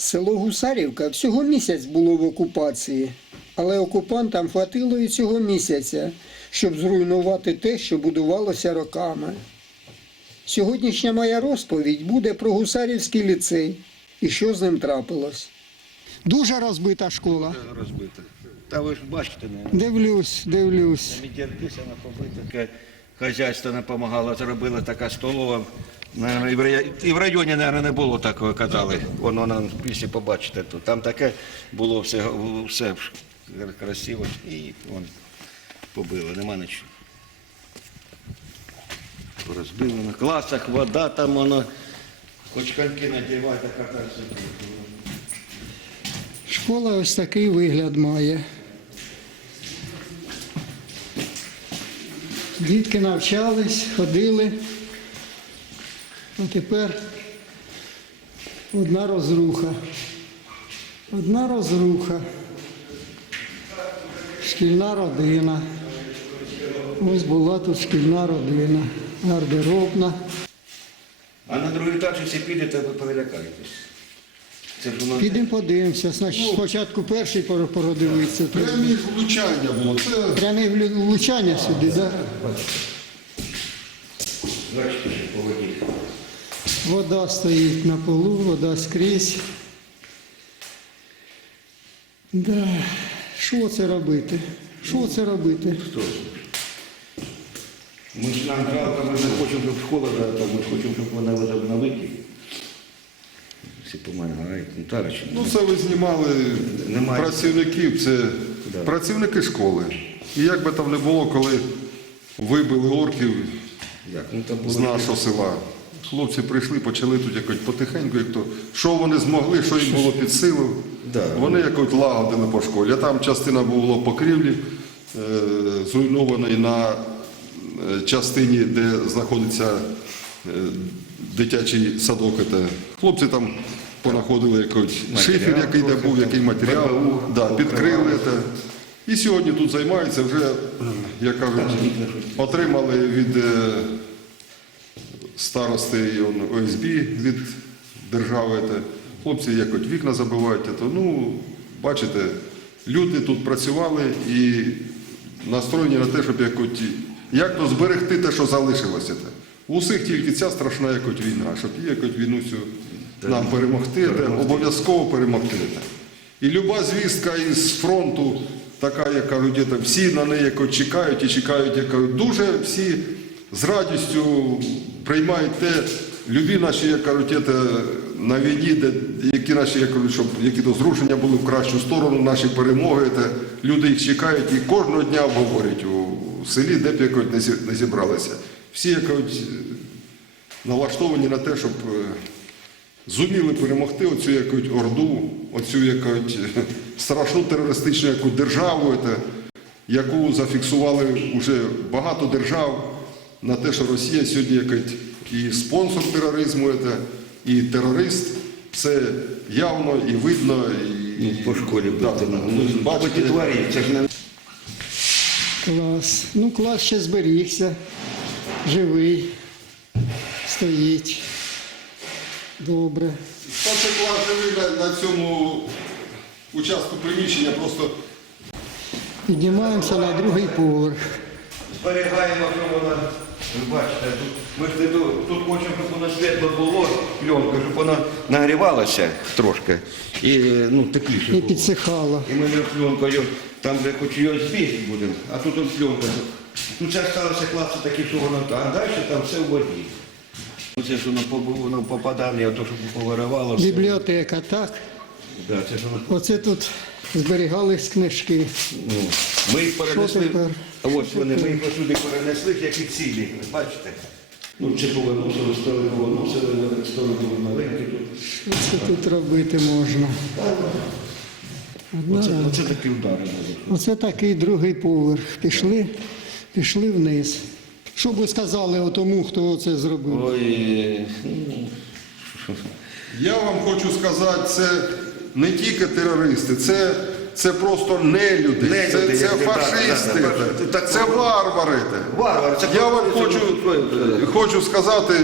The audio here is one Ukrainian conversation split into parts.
Село Гусарівка всього місяць було в окупації, але окупантам хватило і цього місяця, щоб зруйнувати те, що будувалося роками. Сьогоднішня моя розповідь буде про гусарівський ліцей і що з ним трапилось. Дуже розбита школа. Дуже розбита. Та ви ж бачите, не Дивлюсь, дивлюсь. мідярки саме побита, таке хазяйство не допомагало, зробили така столова. Наверно, і в рай- І в районі, мабуть, не було такого, казали. Воно нам після побачите тут. Там таке було все, все красиво і вон, побило, нема нічого. Розбило на класах, вода там воно. Хоч коньки надівай, така красота. Школа ось такий вигляд має. Дітки навчались, ходили, а тепер одна розруха. Одна розруха. Шкільна родина. Ось була тут шкільна родина, гардеробна. А на другий етаж, якщо підете, ви перелякаєтесь. Це ж воно... Підемо подивимося. Значить, спочатку перший пор- породивитися. Прямі влучання було. Це Пряме влю- влучання сюди, так? Бачите, що по воді. Вода стоїть на полу, вода скрізь. Да. Що це робити? Що це робити? Хто? Ми ж нам жалко, ми не хочемо, щоб школа, да, ми хочемо, щоб вона возобновити. Всі допомагають. Ну, тарачі. ну це ви знімали Немає. працівників, це Да. працівники школи. І як би там не було, коли вибили орків Як? Ну, там було... з нашого села. Хлопці прийшли, почали тут якось потихеньку, як то, що вони змогли, що їм було під силу. Да. Вони якось лагодили по школі. А там частина було покрівлі, е, зруйнованої на е, частині, де знаходиться е, дитячий садок. Хлопці там понаходили якийсь шифер, який де був, який матеріал, ППУ, да, підкрили. Це. І сьогодні тут займаються вже, як кажуть, отримали від е, старости і ОСБ від держави. Хлопці якось вікна забивають. То, ну, бачите, люди тут працювали і настроєні на те, щоб якось, як то зберегти те, що залишилося. Те. У усіх тільки ця страшна якось війна, щоб якось війну цю нам перемогти, обов'язково перемогти. І люба звістка із фронту, така, як кажуть, всі на неї якось чекають і чекають, як кажуть, дуже всі з радістю приймають те, любі наші, як кажуть, те, на війні, де, які наші, як кажуть, щоб які то зрушення були в кращу сторону, наші перемоги, те, люди їх чекають і кожного дня обговорюють у селі, де б якось не зі- не зібралися. Всі як кажуть, налаштовані на те, щоб е, зуміли перемогти оцю якусь орду, оцю якусь страшну терористичну яку державу, це, яку зафіксували вже багато держав на те, що Росія сьогодні і спонсор тероризму, це, і терорист. Це явно і видно. І, Ну, по школі Да, бити. ну, Ну, бачите. Клас. Ну, клас ще зберігся. Живий. Стоїть. Добре. Перший клас живий на, на цьому участку приміщення просто Піднімаємося на другий поверх. Зберігаємо, що вона, ви бачите, тут, ми ж не тут, тут хочемо, щоб воно світло було, пленка, щоб вона нагрівалася трошки. І ну, тепліше І було. підсихало. І ми не пленкою, там де хоч її збіг будемо, а тут он пленка. Тут ще залишилися класи такі, що воно, а далі там все в воді. Оце ж воно, по- воно попадання, то, щоб повиривало. все. Бібліотека, так. Да, це ж Оце тут зберігались книжки. Ну, ми їх перенесли. тепер? А ось вони, ми їх сюди перенесли, як і цілі. Бачите? Ну, чи повернувся, сторони були маленькі тут. Що це тут робити можна? Одна Оце, рада. оце такі удари були. Оце такий другий поверх. Пішли, пішли вниз. Що б ви сказали тому, хто це зробив? Ой, ну, Я вам хочу сказати, це не тільки терористи, це, це просто нелюди, Нелюди, це, це як ти, фашисти, так, так, так, це варвари. Варвари, це Я вам хочу, хочу сказати,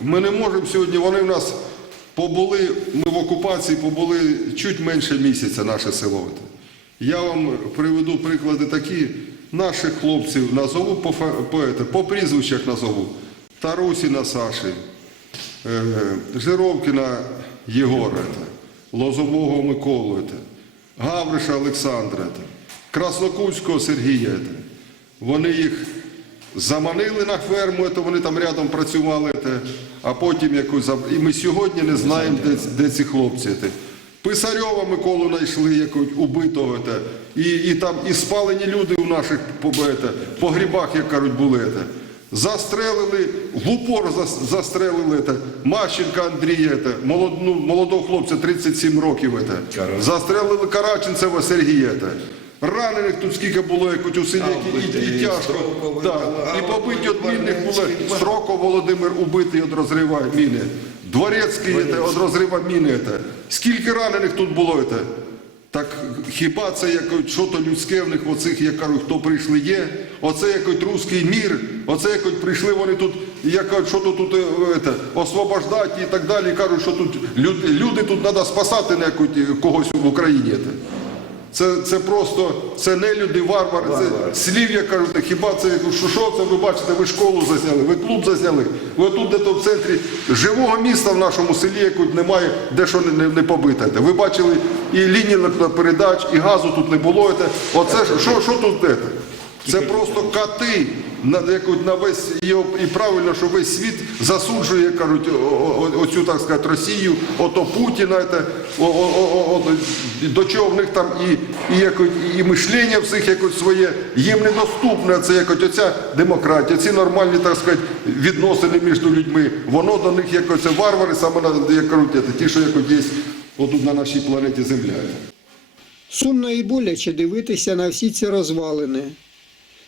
ми не можемо сьогодні, вони в нас побули, ми в окупації побули чуть менше місяця наше село. Я вам приведу приклади такі. Наших хлопців назову по, по, по прізвищах назову. Тарусіна Саші, е, Жировкіна Єгора, Лозового Миколу, Гавриша Олександра, Краснокутського Сергія. Вони їх заманили на ферму, вони там рядом працювали, а потім якусь І ми сьогодні не знаємо, де, де ці хлопці. Писарьова Миколу знайшли якогось убитого. І, і там і спалені люди у наших по грібах, як кажуть, були. Застрелили, в упор застрелили ете, Мащенка Андрія, ете, молод, ну, молодого хлопця 37 років. Ете. Застрелили Караченцева Сергія. Ете. Ранених тут скільки було, як у селі, які- і, і, вбитий, тяжко. Да. І побиті від мінних були. Строков Володимир убитий від розрива міни. Дворецький від розрива міни. Скільки ранених тут було? Ете? Так хіба це якось що то людське в них оцих, я кажу, хто прийшли є? Оце якось руський мір, оце якось прийшли вони тут, як кажуть, що то тут е, освобождати і так далі. Кажуть, що тут люди, люди тут треба спасати на якусь, е, когось в Україні. Це, це просто це не люди, варвари, це слів, я кажу, хіба це що, що це ви бачите, ви школу зазняли, ви клуб зазняли. Ви тут де то в центрі живого міста в нашому селі, якось немає, де що не, не, не побите. Ви бачили і лінії передач, і газу тут не було. Це. Оце що, що тут це? Це просто кати на, весь і, правильно, що весь світ засуджує, кажуть, оцю так сказати Росію, ото Путіна, це, о, о, о, о, до чого в них там і, і, якось, і мишлення всіх якось своє, їм недоступне це якось оця демократія, ці нормальні, так сказати, відносини між людьми. Воно до них якось це варвари, саме на- як кажуть, це, ті, що якось є отут на нашій планеті Земля. Сумно і боляче дивитися на всі ці розвалини.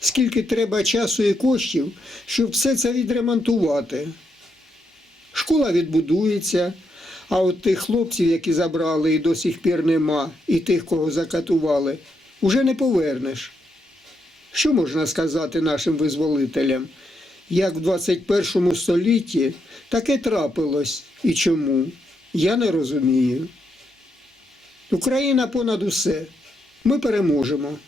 Скільки треба часу і коштів, щоб все це відремонтувати. Школа відбудується, а от тих хлопців, які забрали і до сих пір нема, і тих, кого закатували, уже не повернеш. Що можна сказати нашим визволителям? Як в 21 столітті таке трапилось і чому? Я не розумію. Україна понад усе. Ми переможемо.